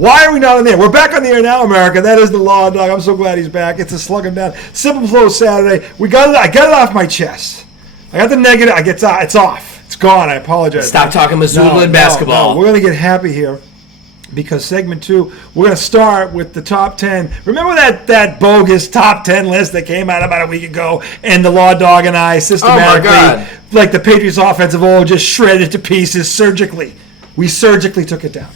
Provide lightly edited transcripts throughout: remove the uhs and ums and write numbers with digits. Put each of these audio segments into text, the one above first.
Why are we not on the air? We're back on the air now, America. That is the law, dog. I'm so glad he's back. It's a slug him down. Simple Flow Saturday. I got it off my chest. I got the negative. It's off. It's gone. I apologize. Stop talking Missoula and basketball. No. We're going to get happy here because segment 2, we're going to start with the top 10. Remember that bogus top 10 list that came out about a week ago, and the Law Dog and I systematically, like the Patriots offensive just shredded to pieces surgically. We surgically took it down.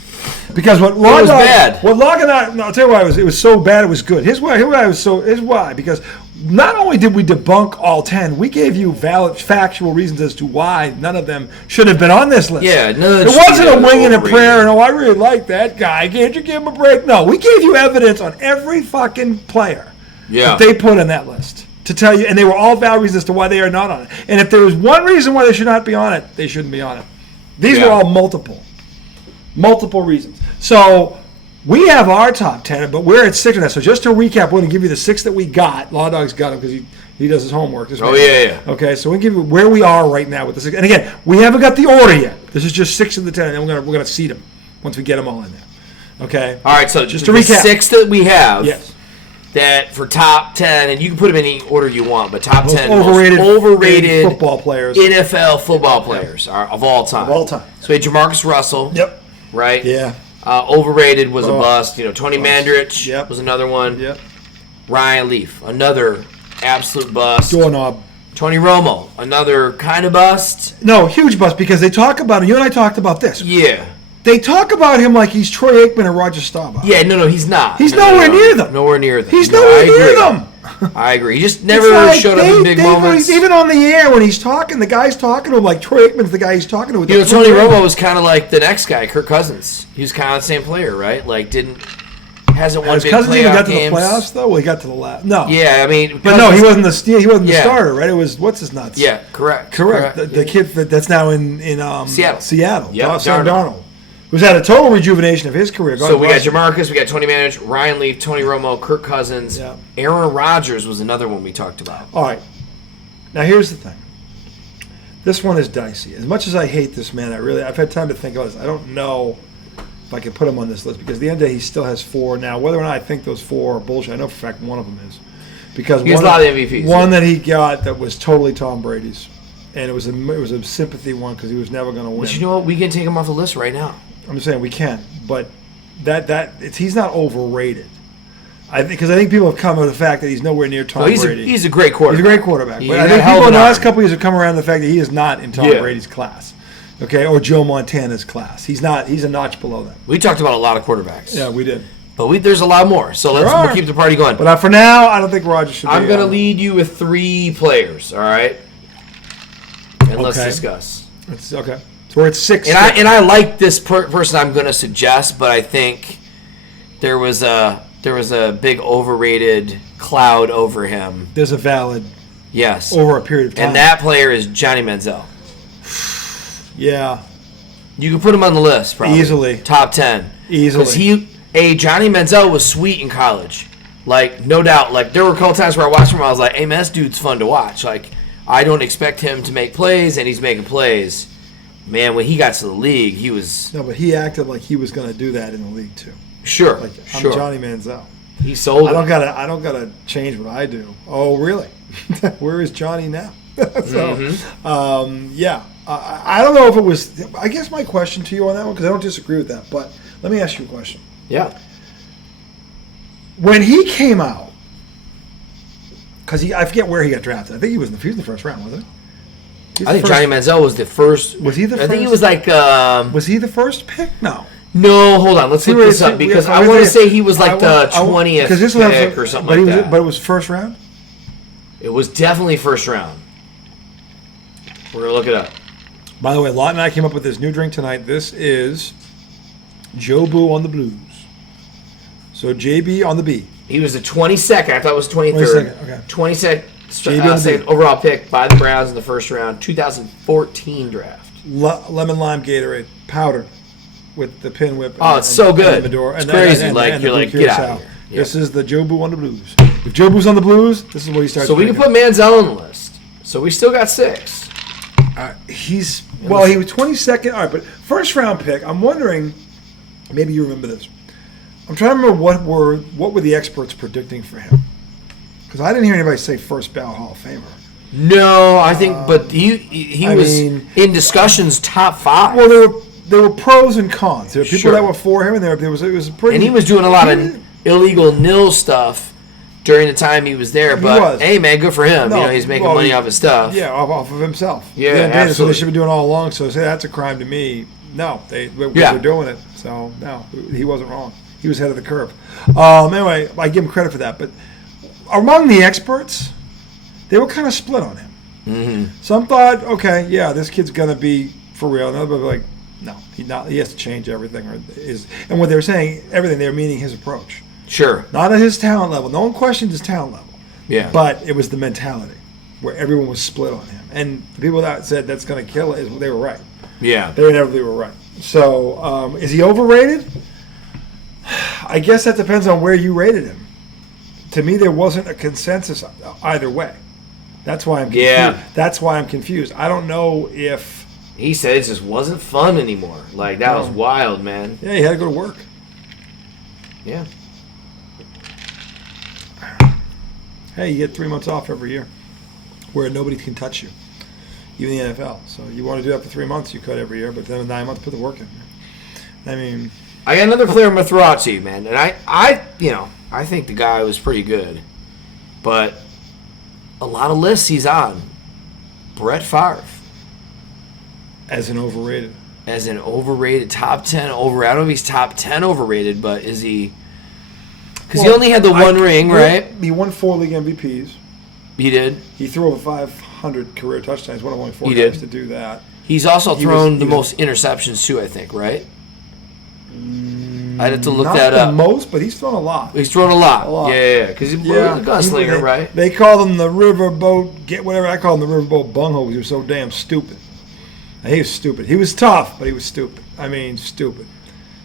Because what Law was Dog, bad. What Law and I, I'll tell you why it was so bad. It was good. Here's why. Because not only did we debunk all 10, we gave you valid, factual reasons as to why none of them should have been on this list. Yeah, no, it wasn't a wing and a prayer. And I really like that guy. Can't you give him a break? No, we gave you evidence on every fucking player that they put in that list to tell you, and they were all valid reasons as to why they are not on it. And if there was one reason why they should not be on it, they shouldn't be on it. These were all multiple reasons. So we have our top 10, but we're at 6 now. So just to recap, we're going to give you the 6 that we got. Law Dog's got them because he does his homework. Yeah. Okay, so we'll give you where we are right now with the 6. And again, we haven't got the order yet. This is just 6 of the 10, and then we're going to seed them once we get them all in there. Okay? All right, so just to recap. 6 that we have. Yes. That for top 10, and you can put them in any order you want, but top 10 overrated football players, NFL football players of all time. So we had Jamarcus Russell. Yep. Right? Yeah. Overrated was a bust. Tony Mandrich was another one. Yep. Ryan Leaf, another absolute bust. Doorknob. Tony Romo, another kind of bust. No, huge bust because they talk about him. You and I talked about this. Yeah. They talk about him like he's Troy Aikman and Roger Staubach. Yeah, no, he's not. He's nowhere near them. Nowhere near them. He's nowhere near them. I agree. He just never showed up in big moments. Even on the air when he's talking, the guy's talking to him like Troy Aikman's the guy he's talking to. Tony Romo was kind of like the next guy, Kirk Cousins. He was kind of the same player, right? Like hasn't won big Cousins even got to the games. playoffs though. Well, he got to the last. No. Yeah, I mean, but no, he wasn't the starter, right? It was what's his nuts. Yeah, correct. The kid that's now in Seattle. Yeah, Sam Darnold. Who's had a total rejuvenation of his career. So we got Jamarcus, we got Tony Mandrich, Ryan Leaf, Tony Romo, Kirk Cousins. Yeah. Aaron Rodgers was another one we talked about. All right. Now here's the thing. This one is dicey. As much as I hate this man, I've had time to think about this. I don't know if I can put him on this list because at the end of the day, he still has 4. Now, whether or not I think those 4 are bullshit, I know for a fact one of them is. Because he has a lot of MVPs. One that he got that was totally Tom Brady's. And it was a sympathy one because he was never going to win. But you know what? We can take him off the list right now. I'm just saying we can, but he's not overrated. I think people have come to the fact that he's nowhere near Tom Brady. He's a great quarterback. He's a great quarterback. But I think people in the last couple of years have come around to the fact that he is not in Tom Brady's class, okay, or Joe Montana's class. He's not. He's a notch below that. We talked about a lot of quarterbacks. Yeah, we did. But there's a lot more. So we'll keep the party going. But for now, I don't think Rodgers should be. I'm going to lead you with 3 players. All right. And let's discuss. Okay. So we're at 6. And I like this person I'm going to suggest, but I think there was a big overrated cloud over him. There's a valid over a period of time. And that player is Johnny Manziel. Yeah. You can put him on the list probably. Easily. Top 10. Easily. Because Johnny Manziel was sweet in college. Like, no doubt. Like, there were a couple times where I watched him, I was like, hey, man, this dude's fun to watch. Like, I don't expect him to make plays, and he's making plays. Man, when he got to the league, he was... No, but he acted like he was going to do that in the league, too. Sure, like, I'm Johnny Manziel. He sold it. I don't gotta change what I do. Oh, really? Where is Johnny now? Yeah. I don't know if it was... I guess my question to you on that one, because I don't disagree with that, but let me ask you a question. Yeah. When he came out, because I forget where he got drafted. I think he was in the first round, wasn't he? I think Johnny Manziel was the first. Was he the first? I think he was like... was he the first pick? No. No, hold on. Let's look this up because I want to say he was like the 20th pick or something like that. But it was first round? It was definitely first round. We're going to look it up. By the way, Lott and I came up with this new drink tonight. This is Joe Boo on the Blues. So JB on the B. He was the 22nd. I thought it was 23rd. 22nd, okay. 22nd overall pick by the Browns in the first round, 2014 draft. Lemon lime Gatorade powder with the pin whip. It's so good. It's crazy. Get out of here. Yeah. This is the Joe Boo on the Blues. If Joe Boo's on the Blues, this is what he starts. So we can put Manziel on the list. So we still got 6. He was 22nd. All right, but first round pick. I'm wondering, maybe you remember this. I'm trying to remember what were the experts predicting for him, because I didn't hear anybody say first ballot Hall of Famer. No, I think, but he was in discussions top 5. Well, there were pros and cons. There were people that were for him, and it was pretty. And he was doing a lot of illegal nil stuff during the time he was there. But hey, man, good for him. No, he's making money off his stuff. Yeah, off of himself. Yeah, absolutely. That's what they should be doing all along. So say that's a crime to me. No, they were doing it. So no, he wasn't wrong. He was ahead of the curve. Anyway, I give him credit for that. But among the experts, they were kind of split on him. Mm-hmm. Some thought, okay, yeah, this kid's gonna be for real. And others were like, no, he has to change everything. And what they were saying, everything, they were meaning his approach. Sure. Not at his talent level. No one questioned his talent level. Yeah. But it was the mentality where everyone was split on him. And the people that said that's going to kill it, they were right. Yeah. They inevitably were right. So, is he overrated? I guess that depends on where you rated him. To me, there wasn't a consensus either way. That's why I'm confused. Yeah. That's why I'm confused. I don't know if... He said it just wasn't fun anymore. Like, that was wild, man. Yeah, he had to go to work. Yeah. Hey, you get 3 months off every year where nobody can touch you, even the NFL. So you want to do that for 3 months, you could every year, but then in 9 months, put the work in. I mean... I got another player I'm going to throw out to you, man. And I think the guy was pretty good. But a lot of lists he's on. Brett Favre. As an overrated. As an overrated, top 10 overrated. I don't know if he's top 10 overrated, but is he... Because he only had the one ring, right? He won 4 league MVPs. He did. He threw over 500 career touchdowns. One of only 4 guys to do that. He's also thrown the most interceptions too, I think, right? I'd have to look that up. Not the most, but he's thrown a lot. He's thrown a lot. Yeah. Because he's a gunslinger, right? They call him the riverboat, get whatever. I call him the riverboat bunghole because he was so damn stupid. And he was stupid. He was tough, but he was stupid. I mean, stupid.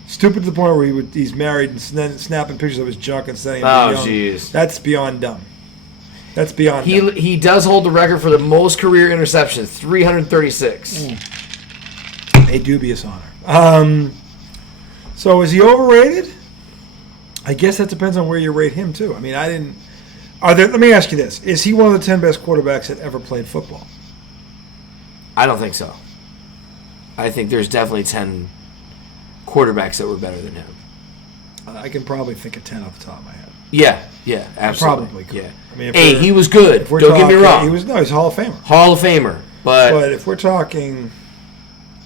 Stupid to the point where he's married and snapping pictures of his junk and saying, "Oh, jeez, that's beyond dumb." That's beyond. He does hold the record for the most career interceptions, 336. A dubious honor. So is he overrated? I guess that depends on where you rate him too. I mean, let me ask you this: is he one of the 10 best quarterbacks that ever played football? I don't think so. I think there's definitely 10 quarterbacks that were better than him. I can probably think of 10 off the top of my head. Yeah, absolutely. Probably could. Yeah. I mean, he was good. Don't get me wrong. He's a Hall of Famer. Hall of Famer. But if we're talking...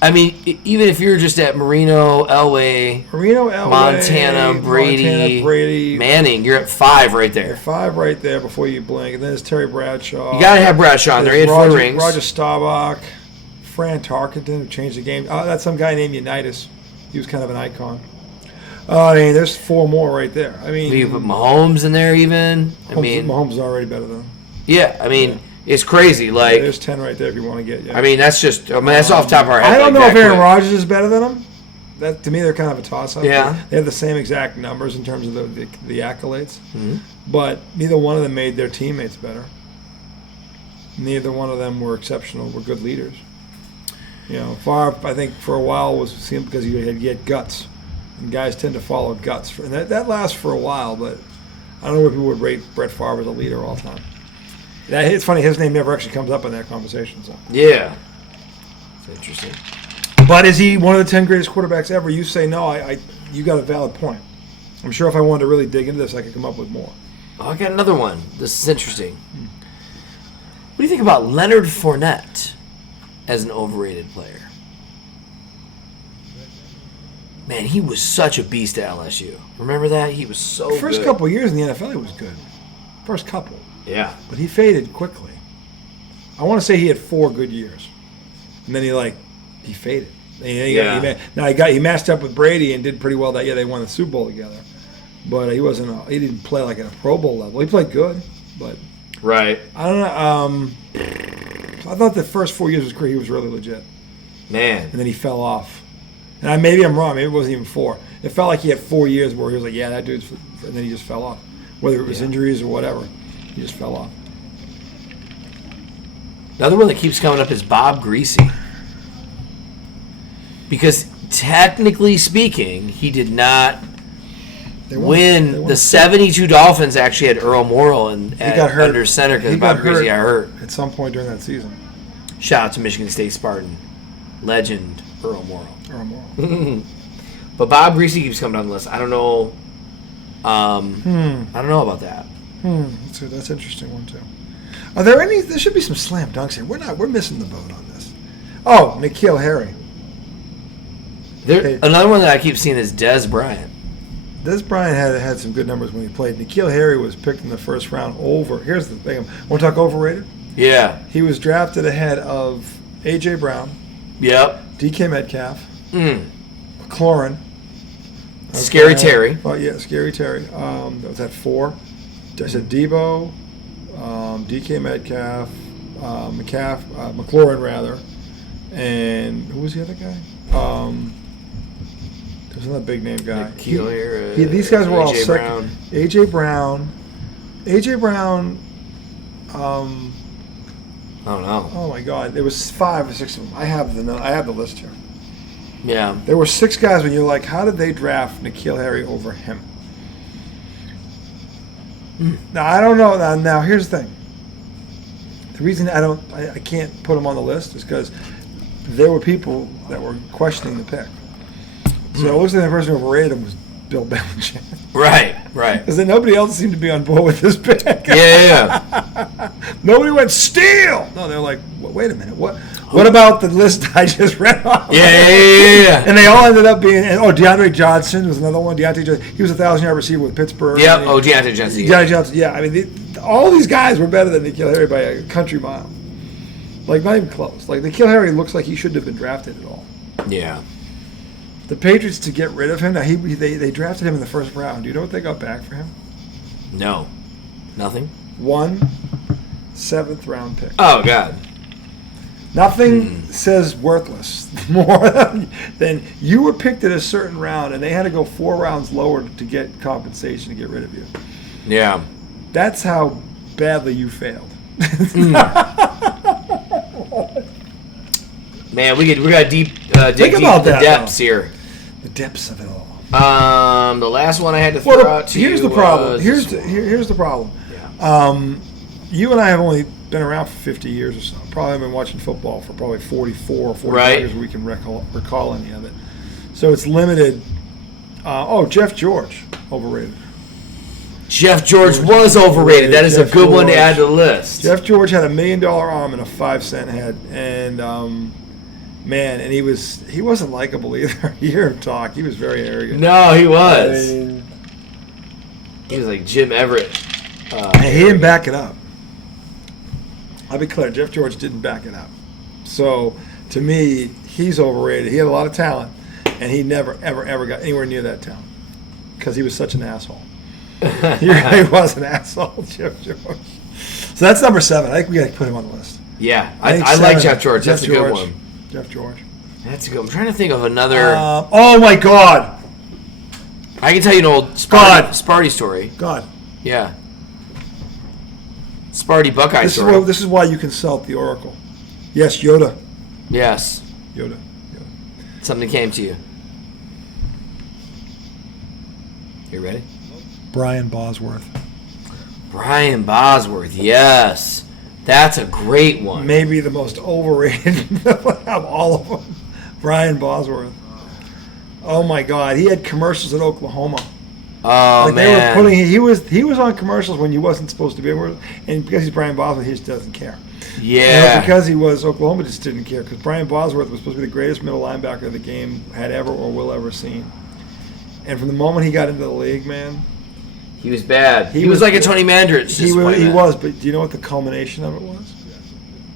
I mean, even if you're just at Marino, Elway, Montana, Brady, Manning, you're at 5 right there. You're 5 right there before you blink. And then there's Terry Bradshaw. You got to have Bradshaw in there. He had 4 rings. Roger Staubach, Fran Tarkenton, who changed the game. That's some guy named Unitas. He was kind of an icon. I mean, there's 4 more right there. I mean, you put Mahomes in there even. Mahomes is already better than him. Yeah, I mean, it's crazy. Like, there's 10 right there if you want to get. Yeah. I mean, that's just. I mean, that's off the top of our head. I don't know if Aaron Rodgers is better than him. That to me, they're kind of a toss-up. Yeah, they have the same exact numbers in terms of the accolades, mm-hmm. but neither one of them made their teammates better. Neither one of them were exceptional. Were good leaders. You know, Favre, I think for a while was seen because he had guts, and guys tend to follow guts, and that lasts for a while. But I don't know where people would rate Brett Favre as a leader all time. It's funny, his name never actually comes up in that conversation. So. Yeah, it's interesting. But is he one of the 10 greatest quarterbacks ever? You say no. You got a valid point. I'm sure if I wanted to really dig into this, I could come up with more. Oh, I got another one. This is interesting. What do you think about Leonard Fournette as an overrated player? Man, he was such a beast at LSU. Remember that? He was so good. First couple of years in the NFL, he was good. First couple. Yeah. But he faded quickly. I want to say he had 4 good years. And then he faded. He matched up with Brady and did pretty well that year. They won the Super Bowl together. But he didn't play like at a Pro Bowl level. He played good, but... Right. I don't know. I thought the first 4 years of his career, he was really legit. Man. And then he fell off. And maybe I'm wrong. Maybe it wasn't even 4. It felt like he had 4 years where he was like, yeah, that dude's... And then he just fell off. Whether it was injuries or whatever, he just fell off. Another one that keeps coming up is Bob Greasy. Because technically speaking, he did not when the 72 Dolphins actually had Earl Morrall under center because Bob Greasy got hurt at some point during that season. Shout out to Michigan State Spartan legend Earl Morrall. But Bob Greasy keeps coming on the list. I don't know. I don't know about that. That's an interesting one too. Are there any? There should be some slam dunks here. We're missing the boat on this. Oh, N'Keal Harry. Another one that I keep seeing is Des Bryant. Des Bryant had some good numbers when he played. N'Keal Harry was picked in the first round over. Here's the thing. Want to talk overrated? Yeah. He was drafted ahead of A.J. Brown. Yep. DK Metcalf. McLaurin. Scary Terry. Oh, yeah, Scary Terry. That was at 4. I said Debo, DK Metcalf, McLaurin, rather. And who was the other guy? There's another big name guy. These guys were all second. A.J. Brown. A.J. Brown. I don't know. Oh my God! There was 5 or 6 of them. I have the list here. Yeah. There were 6 guys when you're like, how did they draft N'Keal Harry over him? Now I don't know. Now here's the thing. The reason I can't put him on the list is because there were people that were questioning the pick. So it looks like the person who overrated him was Bill Belichick. Right. Because then nobody else seemed to be on board with this pick. Yeah. Nobody went steal. No, they're like, wait a minute. What about the list I just read off? Yeah. And they all ended up being. DeAndre Johnson was another one. He was a 1,000-yard receiver with Pittsburgh. Yep. DeAndre Johnson. DeAndre Johnson. Yeah. I mean, all these guys were better than N'Keal Harry by a country mile. Like not even close. Like N'Keal Harry looks like he shouldn't have been drafted at all. Yeah. The Patriots to get rid of him. Now they drafted him in the first round. Do you know what they got back for him? No. Nothing. 1 7th-round pick. Oh God. Nothing says worthless more than you were picked at a certain round and they had to go 4 rounds lower to get compensation to get rid of you. Yeah. That's how badly you failed. Man, we got dig deep into the depths here. The depths of it all. The last one I had to throw out to here's you the problem. was... Here's the problem. Yeah. You and I have only been around for 50 years or so. Probably been watching football for probably 44 or 45 years we can recall any of it. So it's limited. Jeff George, overrated. Jeff George was overrated. That is a good one to add to the list. Jeff George had $1 million arm and a 5-cent head, and man, and he wasn't likable either. You hear him talk; he was very arrogant. No, he was. He was like Jim Everett. He didn't back it up. I'll be clear: Jeff George didn't back it up. So to me, he's overrated. He had a lot of talent, and he never, ever got anywhere near that talent because he was such an asshole. He really was an asshole, Jeff George. So that's number 7. I think we got to put him on the list. Yeah, I like Jeff George. That's a good one. Jeff George. That's a good. I'm trying to think of another. Oh my God! I can tell you an old Sparty story. God. Yeah. Sparty Buckeye story. This is why you consult the Oracle. Yes, Yoda. Yes. Yoda. Something came to you. You ready? Brian Bosworth. Brian Bosworth, yes. That's a great one. Maybe the most overrated of all of them. Brian Bosworth. Oh my God, he had commercials at Oklahoma. Oh man, they were putting he was on commercials when he wasn't supposed to be, and because he's Brian Bosworth, he just doesn't care. Yeah, because he was Oklahoma, just didn't care because Brian Bosworth was supposed to be the greatest middle linebacker the game had ever or will ever seen. And from the moment he got into the league, man, he was bad. He was like a Tony Mandrich. He was, but do you know what the culmination of it was?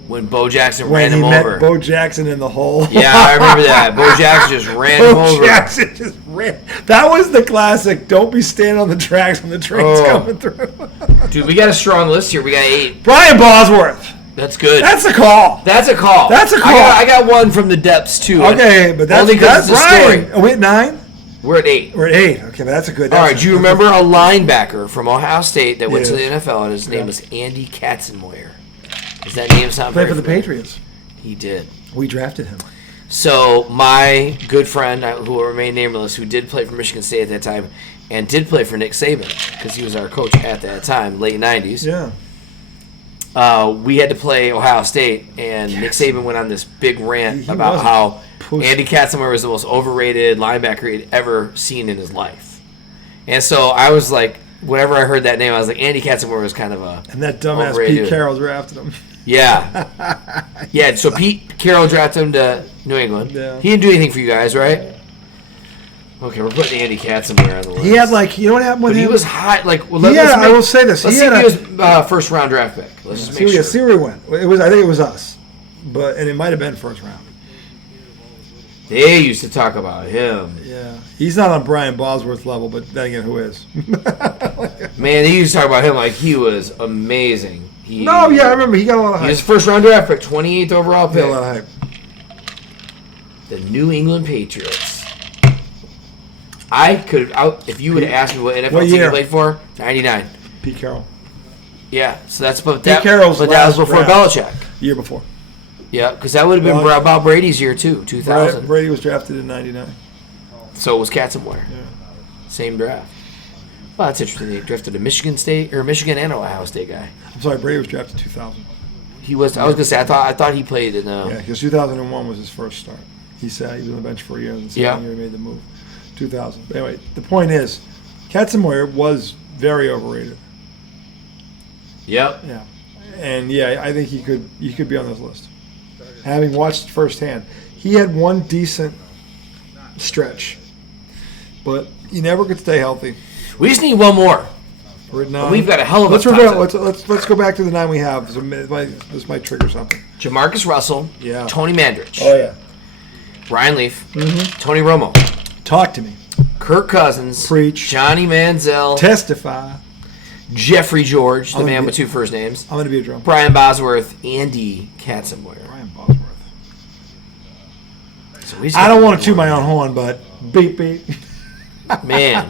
When Bo Jackson ran him over. When he met Bo Jackson in the hole. Yeah, I remember that. Bo Jackson just ran him over. Bo Jackson just ran. That was the classic, don't be standing on the tracks when the train's coming through. Dude, we got a strong list here. We got 8. Brian Bosworth. That's good. That's a call. That's a call. I got one from the depths, too. Okay, but that's only because it's a story. Are we at 9? We're at 8. We're at 8. Okay, but that's a good. All right, do you remember a linebacker from Ohio State that went to the NFL, and his name was Andy Katzenmoyer? Does that name sound familiar? Played for the Patriots. He did. We drafted him. So my good friend, who will remain nameless, who did play for Michigan State at that time, and did play for Nick Saban because he was our coach at that time, late '90s. Yeah. We had to play Ohio State, and Nick Saban went on this big rant about how Andy Katzenmoyer was the most overrated linebacker he'd ever seen in his life. And so I was like, whenever I heard that name, I was like, Andy Katzenmoyer was kind of a and that dumbass Pete Carroll drafted him. Yeah. Yeah, so Pete Carroll drafted him to New England. Yeah. He didn't do anything for you guys, right? Okay, we're putting Andy Katzenmoyer on the list. He had you know what happened with him? He was high, I will say this. Let's see if he was first round draft pick. Let's just make sure. See where he went. I think it was us, and it might have been first round. They used to talk about him. Yeah, he's not on Brian Bosworth level, but then again, who is? Man, they used to talk about him like he was amazing. I remember he got a lot of hype. He was first round draft pick, 28th overall pick. Got a lot of hype. The New England Patriots. If you would have asked me what NFL team he played for, 99. Pete Carroll. Yeah, so that's that was before Belichick. Year before. Yeah, because that would have been about Brady's year too, 2000. Brady was drafted in 99. So was Katzenmoyer. Yeah. Same draft. Well, that's interesting. They drafted a Michigan and Ohio State guy. I'm sorry, Brady was drafted in 2000. He was. I was gonna say. I thought he played in. Yeah, because 2001 was his first start. He said he was on the bench for a year, and the second year he made the move. 2000. But anyway, the point is, Katzenmoyer was very overrated. Yep. Yeah, and I think he could be on this list. Having watched firsthand, he had one decent stretch, but he never could stay healthy. We just need one more. We've got a hell of a let's go back to the 9 we have. This might trigger something. Jamarcus Russell. Yeah. Tony Mandrich. Oh yeah. Ryan Leaf. Mm-hmm. Tony Romo. Talk to me. Kirk Cousins. Preach. Johnny Manziel. Testify. Jeffrey George, the man with two first names. I'm going to be a drum. Brian Bosworth. Andy Katzenmoyer. Brian Bosworth. So I don't want to toot my own horn, but beep beep. Man,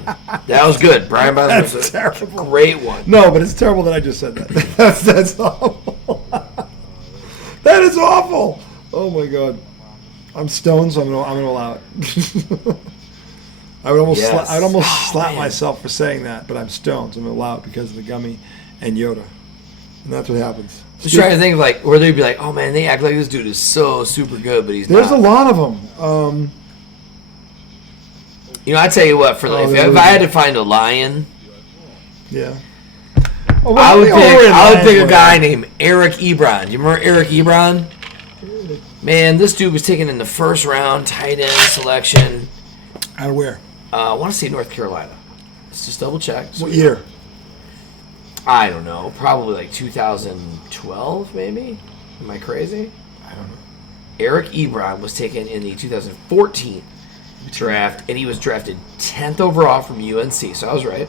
that was good. Brian Bosworth was a great one. No, but it's terrible that I just said that. That's awful. That is awful. Oh my God. I'm stoned, so I'm gonna allow it. I would almost slap myself for saying that, but I'm stoned, so I'm gonna allow it because of the gummy and Yoda, and that's what happens. Just trying to think of where they'd be like, oh man, they act like this dude is so super good, but he's There's not. a lot of them. I tell you what, if I had to find a lion, yeah, I would pick a guy named Eric Ebron. Do you remember Eric Ebron? Man, this dude was taken in the first round, tight end selection. Out of where? I want to say North Carolina. Let's just double check. What year? I don't know. Probably 2012, maybe? Am I crazy? I don't know. Eric Ebron was taken in the 2014 draft, and he was drafted 10th overall from UNC, so I was right.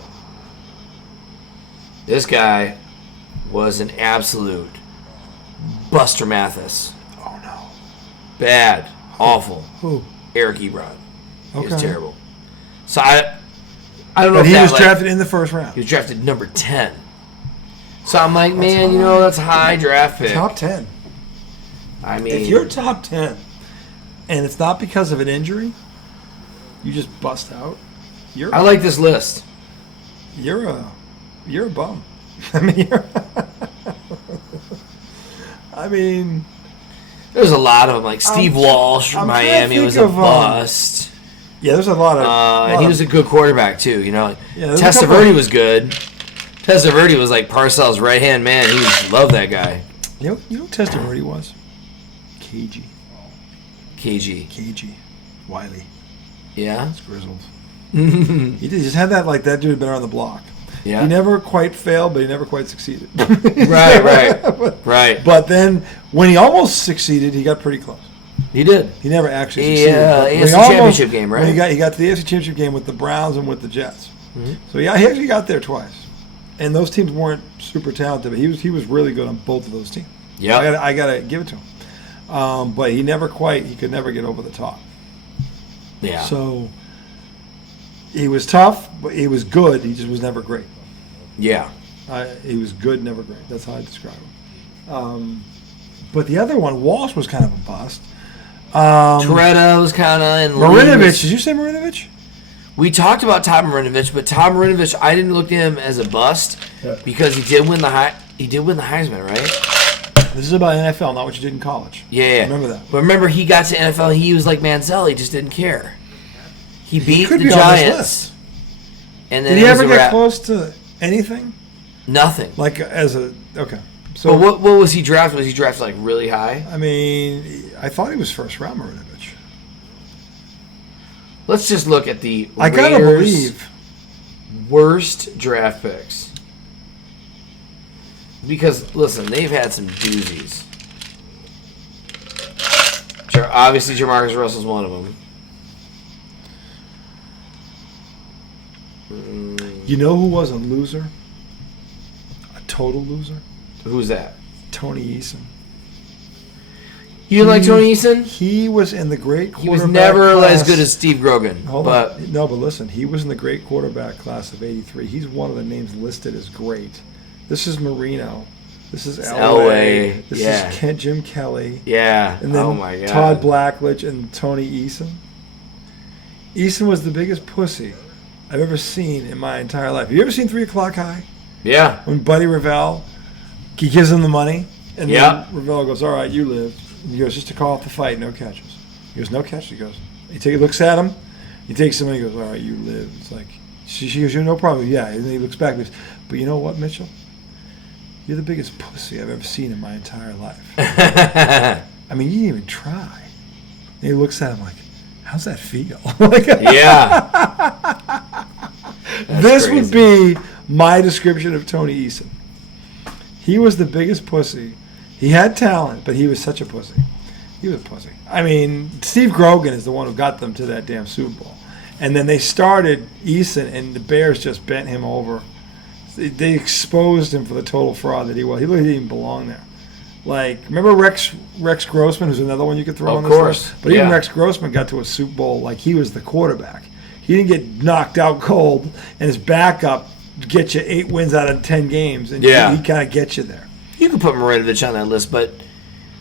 This guy was an absolute Buster Mathis. Oh, no. Bad. Awful. Who? Eric Ebron. He Okay. was terrible. So I don't know but if he was drafted in the first round. He was drafted number 10. So I'm like, man, that's a high draft pick. Top 10. I mean, if you're top 10 and it's not because of an injury, you just bust out. I like this list. You're a bum. I mean, there's a lot of them. Like Steve Walsh from Miami was a bust. Yeah, there's a lot of. And he was a good quarterback too. Testaverde was good. Testaverde was like Parcells' right hand man. He loved that guy. You know what Testaverde was? KG. Wiley. Yeah. It's grizzled. He just had that dude had been around the block. Yeah. He never quite failed, but he never quite succeeded. Right. But then when he almost succeeded, he got pretty close. He did. He never actually succeeded. AFC Championship game, right? He got to the AFC Championship game with the Browns and with the Jets. Mm-hmm. So he actually got there twice. And those teams weren't super talented, but he was really good on both of those teams. Yeah. I gotta give it to him. But he could never get over the top. Yeah. So he was tough, but he was good. He just was never great. Yeah. He was good, never great. That's how I describe him. But the other one, Walsh, was kind of a bust. Toretto's kind of. Marinovich. Did you say Marinovich? We talked about Tom Marinovich, but Tom Marinovich, I didn't look at him as a bust because he did win the Heisman, right? This is about NFL, not what you did in college. Yeah. Remember that. But remember, he got to NFL, he was like Manziel, he just didn't care. He beat the be Giants. And then did he ever get close to anything? Nothing. Like okay. So what was he drafted? Was he drafted like really high? I mean, I thought he was first round, Marinovich. Let's just look at the I gotta believe worst draft picks. Because listen, they've had some doozies. Obviously, Jamarcus Russell's one of them. You know who was a loser? A total loser? Who's that? Tony Eason. You like Tony Eason? He was in the great quarterback He was never class. as good as Steve Grogan. But listen, he was in the great quarterback class of '83. He's one of the names listed as great. This is Marino. This is Elway. This is Jim Kelly. Yeah. And then oh my God. Todd Blackledge and Tony Eason. Eason was the biggest pussy I've ever seen in my entire life. Have you ever seen 3 O'Clock High? Yeah. When Buddy Revell, he gives him the money, and then Revell goes, "All right, you live." And he goes, "Just to call off the fight, no catches." He goes, "No catches." He goes, he looks at him, he takes him and he goes, "All right, you live." It's like, she goes, "No problem." Yeah. And then he looks back and goes, "But you know what, Mitchell? You're the biggest pussy I've ever seen in my entire life." I mean, you didn't even try. And he looks at him like, "How's that feel?" This would be my description of Tony Eason. He was the biggest pussy. He had talent, but he was such a pussy. He was a pussy. I mean, Steve Grogan is the one who got them to that damn Super Bowl. And then they started Eason, and the Bears just bent him over. They exposed him for the total fraud that he was. He didn't even belong there. Like, remember Rex Grossman, who's another one you could throw on this list? But even Rex Grossman got to a Super Bowl like he was the quarterback. He didn't get knocked out cold, and his backup get you 8 wins out of 10 games, and he kind of gets you there. You could put Marinovich on that list, but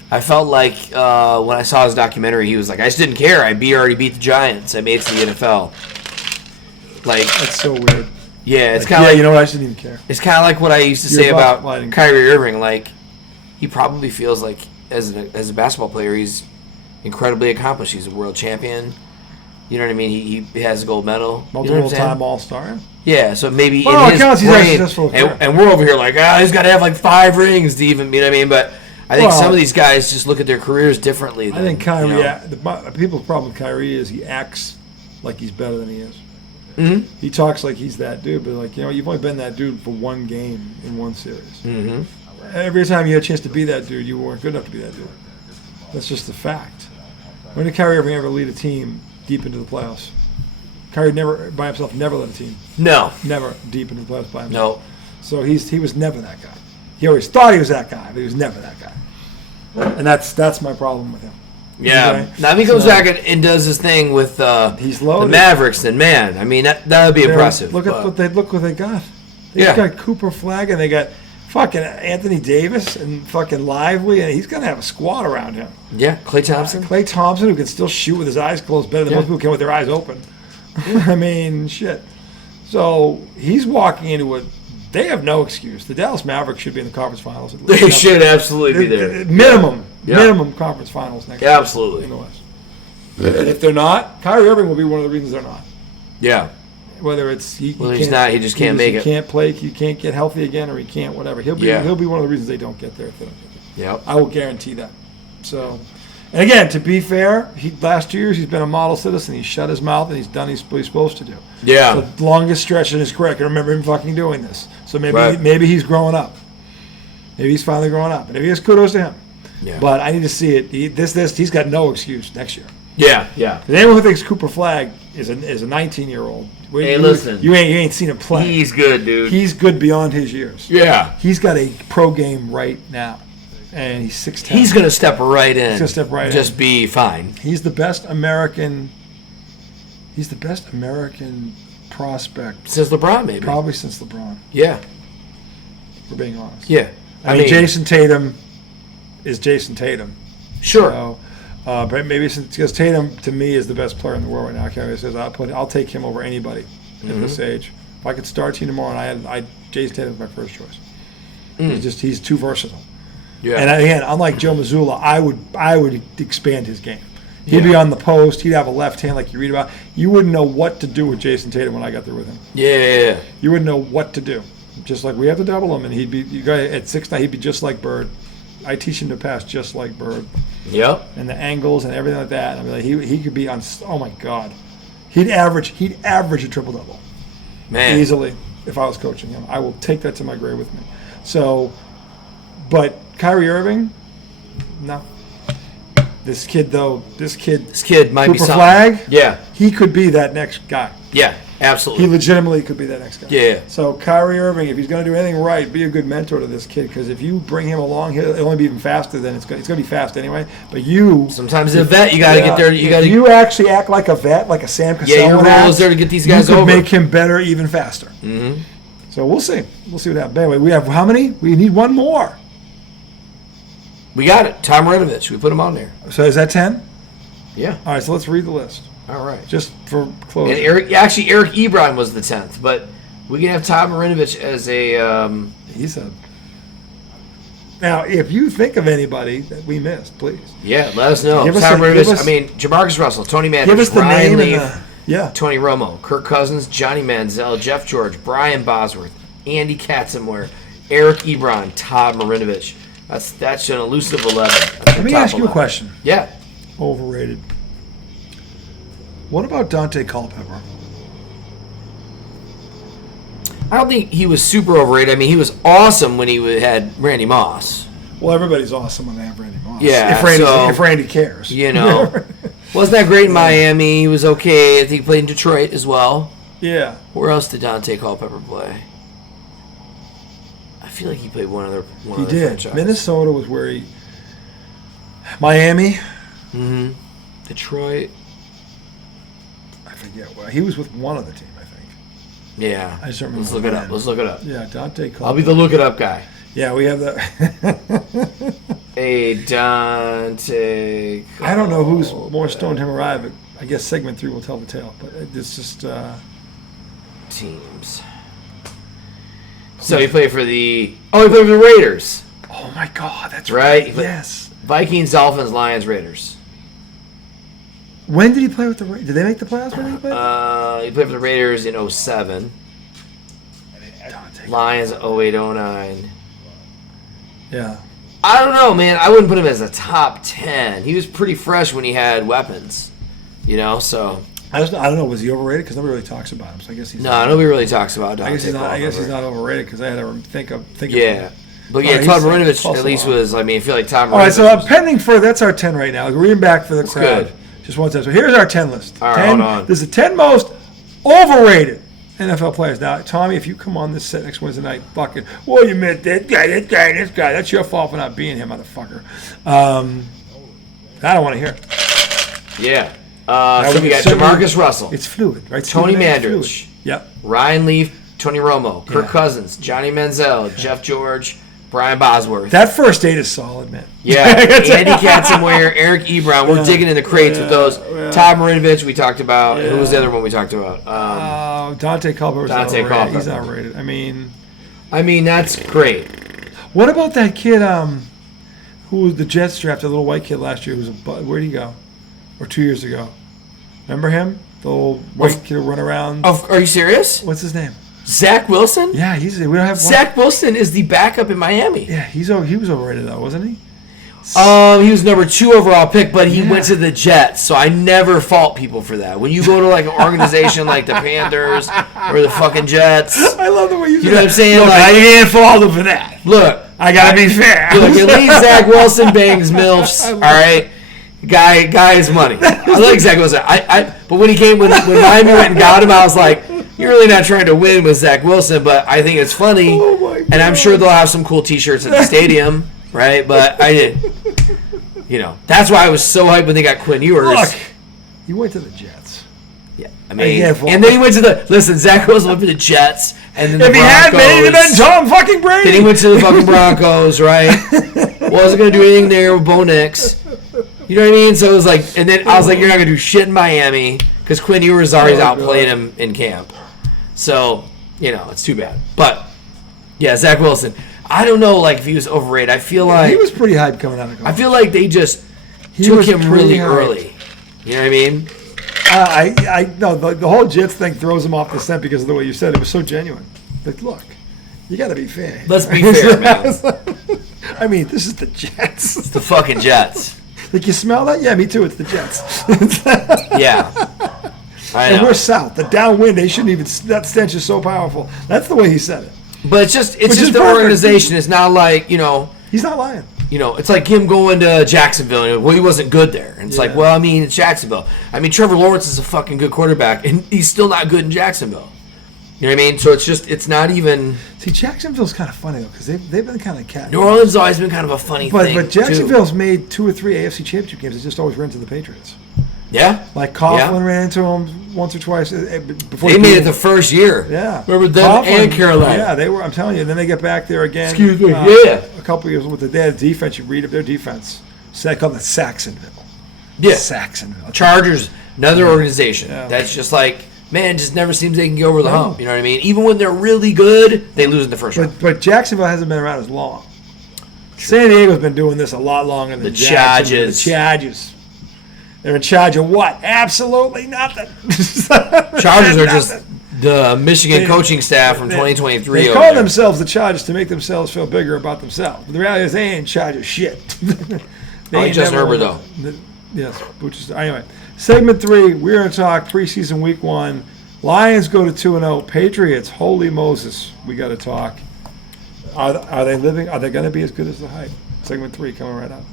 I felt like when I saw his documentary, he was like, "I just didn't care. I already beat the Giants. I made it to the NFL." Like, that's so weird. Yeah, it's kind of like, you know what? I shouldn't even care. It's kind of like what I used to say about Kyrie Irving. Like, he probably feels like as a basketball player, he's incredibly accomplished. He's a world champion. You know what I mean? He has a gold medal. Multiple-time All-Star. Yeah, so maybe in his brain, and we're over here like, he's got to have like 5 rings to even, you know what I mean? But I think some of these guys just look at their careers differently. I think Kyrie, people's problem with Kyrie is he acts like he's better than he is. Mm-hmm. He talks like he's that dude, but like, you've only been that dude for 1 game in 1 series. Mm-hmm. Every time you had a chance to be that dude, you weren't good enough to be that dude. That's just the fact. When did Kyrie Irving ever lead a team deep into the playoffs? Kyrie never, by himself, never led a team. No. Never deep into the playoffs by himself. No. So he was never that guy. He always thought he was that guy, but he was never that guy. And that's my problem with him. Yeah. Okay? Now if he comes back and does his thing with the Mavericks, then man, I mean that would be impressive. Look what they got. They got Cooper Flagg, and they got fucking Anthony Davis and fucking Lively, and he's gonna have a squad around him. Yeah, Klay Thompson. Klay Thompson, who can still shoot with his eyes closed better than most people can with their eyes open. I mean, shit. So he's walking into it. They have no excuse. The Dallas Mavericks should be in the conference finals. They should absolutely be there. Minimum conference finals next year. Absolutely. In the West. And if they're not, Kyrie Irving will be one of the reasons they're not. Yeah. Whether it's he's not, he just can't make it. He can't play. He can't get healthy again, or he can't whatever. He'll be one of the reasons they don't get there if they don't get there. Yep. I will guarantee that. So, and again, to be fair, last 2 years he's been a model citizen. He's shut his mouth and he's done what he's supposed to do. Yeah. The longest stretch in his career, I can remember him fucking doing this. So maybe he's growing up. Maybe he's finally growing up. And if he has, kudos to him. Yeah. But I need to see it. He's got no excuse next year. Yeah. Anyone who thinks Cooper Flagg is a 19-year-old. Hey, listen. You ain't seen him play. He's good, dude. He's good beyond his years. Yeah. He's got a pro game right now. And he's 6'10". He's going to step right in. He's going to step right in. Just be fine. He's the best American prospect. Since LeBron, maybe. Probably since LeBron. Yeah. For being honest. Yeah. I mean, Jason Tatum is Jason Tatum. Sure. But maybe because Tatum to me is the best player in the world right now. Kerry says I'll take him over anybody at this age. If I could start a team tomorrow and Jason Tatum's my first choice. He's too versatile. Yeah. And again, unlike Joe Mazzulla, I would expand his game. He'd be on the post. He'd have a left hand like you read about. You wouldn't know what to do with Jason Tatum when I got there with him. Yeah. You wouldn't know what to do. Just like we have to double him, and he'd be at 6'9", he'd be just like Bird. I teach him to pass just like Bird. Yep. And the angles and everything like that. I mean, he could be on. Oh my God, he'd average a triple double, man, easily if I was coaching him. I will take that to my grave with me. So, but Kyrie Irving, no. This kid might Cooper be something. Flag. Yeah, he could be that next guy. Yeah, absolutely. He legitimately could be that next guy. Yeah. So Kyrie Irving, if he's going to do anything right, be a good mentor to this kid, because if you bring him along, he'll only be even faster than it's going to be fast anyway. But sometimes as a vet, you got to get there. You actually act like a vet, like a Sam Cassell. Yeah, your role is there to get these guys over. You could make him better, even faster. Mm-hmm. So we'll see. We'll see what happens. Anyway, we have how many? We need one more. We got it. Tom Marinovich. We put him on there. So is that 10? Yeah. All right, so let's read the list. All right. Just for closing. And Eric Ebron was the 10th, but we can have Tom Marinovich as a... He's a... Now, if you think of anybody that we missed, please. Yeah, let us know. Tom Marinovich, Jamarcus Russell, Tony Manders, give us the Ryan name Leaf, Tony Romo, Kirk Cousins, Johnny Manziel, Jeff George, Brian Bosworth, Andy Katzenmoyer, Eric Ebron, Tom Marinovich. That's an elusive 11. Let me ask you a question. Yeah. Overrated. What about Dante Culpepper? I don't think he was super overrated. I mean, he was awesome when he had Randy Moss. Well, everybody's awesome when they have Randy Moss. Yeah. If Randy cares. You know. Wasn't that great in Miami? He was okay. I think he played in Detroit as well. Yeah. Where else did Dante Culpepper play? I feel like he played one other franchise. Minnesota was where he... Miami. Mm-hmm. Detroit. I forget. Well, he was with one other team, I think. Yeah. I just don't remember. Let's look it up. Yeah, Dante Culpepper. I'll be the look it up guy. Yeah, we have that. A Dante Culpepper. I don't know who's more stoned, him or I, but I guess segment 3 will tell the tale. But it's just... Teams. So he played for he played for the Raiders. Oh my God, that's right. Yes. Vikings, Dolphins, Lions, Raiders. When did he play with the Raiders? Did they make the playoffs when he played? He played for the Raiders in 2007. Lions 08, 09. Yeah. I don't know, man. I wouldn't put him as a top 10. He was pretty fresh when he had weapons. So... I don't know. Was he overrated? Because nobody really talks about him. So I guess he's nobody really talks about Dante. I guess he's not overrated because I had to think of. Yeah, but Tom Marinovich at least was. I mean, I feel like Tom. All right, so pending for that's our 10 right now. Reading back for the crowd. Good. Just one second. So here's our 10 list. All right, hold on. This is the 10 most overrated NFL players. Now, Tommy, if you come on this set next Wednesday night, fucking, well, you meant that guy, this guy. That's your fault for not being here, motherfucker. I don't want to hear it. Yeah. So we got Jamarcus Russell. It's fluid, right? Tony Manders. Yep. Ryan Leaf, Tony Romo, Kirk Cousins, Johnny Manziel, Jeff George, Brian Bosworth. That first 8 is solid, man. Yeah. Andy Katzenmoyer, Eric Ebron. We're digging in the crates with those. Yeah. Tom Marinovich we talked about. Yeah. Who was the other one we taled about? Dante Culpepper. He's outrated. I mean, that's great. What about that kid who the Jets drafted, a little white kid last year? Where'd he go? Or 2 years ago. Remember him? The old white kid who run around. Are you serious? What's his name? Zach Wilson? Yeah, we don't have Zach Wilson is the backup in Miami. Yeah, he was overrated though, wasn't he? He was number 2 overall pick, but he went to the Jets, so I never fault people for that. When you go to like an organization like the Panthers or the fucking Jets, I love the way you know what I'm saying? Look, I can't fault him for that. Look, I gotta be fair. Look, at least Zach Wilson bangs MILFs. All right. Guy is money. I like Zach Wilson. But when Miami went and got him, I was like, you're really not trying to win with Zach Wilson, but I think it's funny. Oh my God. And I'm sure they'll have some cool T-shirts at the stadium, right? But I did. That's why I was so hyped when they got Quinn Ewers. Look, he went to the Jets. Yeah, and then he went to Zach Wilson went to the Jets, and then if he had maybe been Tom fucking Brady. Then he went to the fucking Broncos, right? Wasn't gonna do anything there with Bo Nix. You know what I mean? So it was like, and then I was like, you're not gonna do shit in Miami because Quinn Ewers already outplayed him in camp. So it's too bad. But yeah, Zach Wilson. I don't know, like if he was overrated. I feel like he was pretty hyped coming out of college. I feel like they just took him really early. You know what I mean? I no, the whole Jets thing throws him off the scent because of the way you said it. It was so genuine. Like, look, you got to be fair. Let's be fair, man. I mean, this is the Jets. It's the fucking Jets. Like, you smell that? Yeah, me too. It's the Jets. Yeah. I know. And we're south. The downwind, they shouldn't even. That stench is so powerful. That's the way he said it. But it's just the organization. It's not like He's not lying. It's like him going to Jacksonville. Well, he wasn't good there. And it's like, well, I mean, it's Jacksonville. I mean, Trevor Lawrence is a fucking good quarterback, and he's still not good in Jacksonville. You know what I mean? So it's not even. See, Jacksonville's kind of funny though because they've been kind of cat. New Orleans has always been kind of a funny thing. But Jacksonville's made 2 or 3 AFC Championship games. They just always ran into the Patriots. Yeah. Like Coughlin ran into them once or twice before. They made it the first year. Yeah. Remember them and Carolina? Yeah, they were. I'm telling you. And then they get back there again. Excuse me. Yeah. A couple years with their defense. You read up their defense. So they call it Saxonville. Yeah. Saxonville. Chargers, another organization that's just like. Man, just never seems they can get over the hump. You know what I mean? Even when they're really good, they lose in the first round. But Jacksonville hasn't been around as long. True. San Diego's been doing this a lot longer than the Chargers. The Chargers. They're in charge of what? Absolutely nothing. Chargers are just the Michigan coaching staff from 2023. They call themselves the Chargers to make themselves feel bigger about themselves. But the reality is they ain't in charge of shit. I like Justin Herbert, though. Yes. Anyway. Segment 3, we're going to talk preseason week 1. Lions go to 2-0. Patriots, holy Moses, we got to talk. Are they living? Are they going to be as good as the hype? Segment 3 coming right up.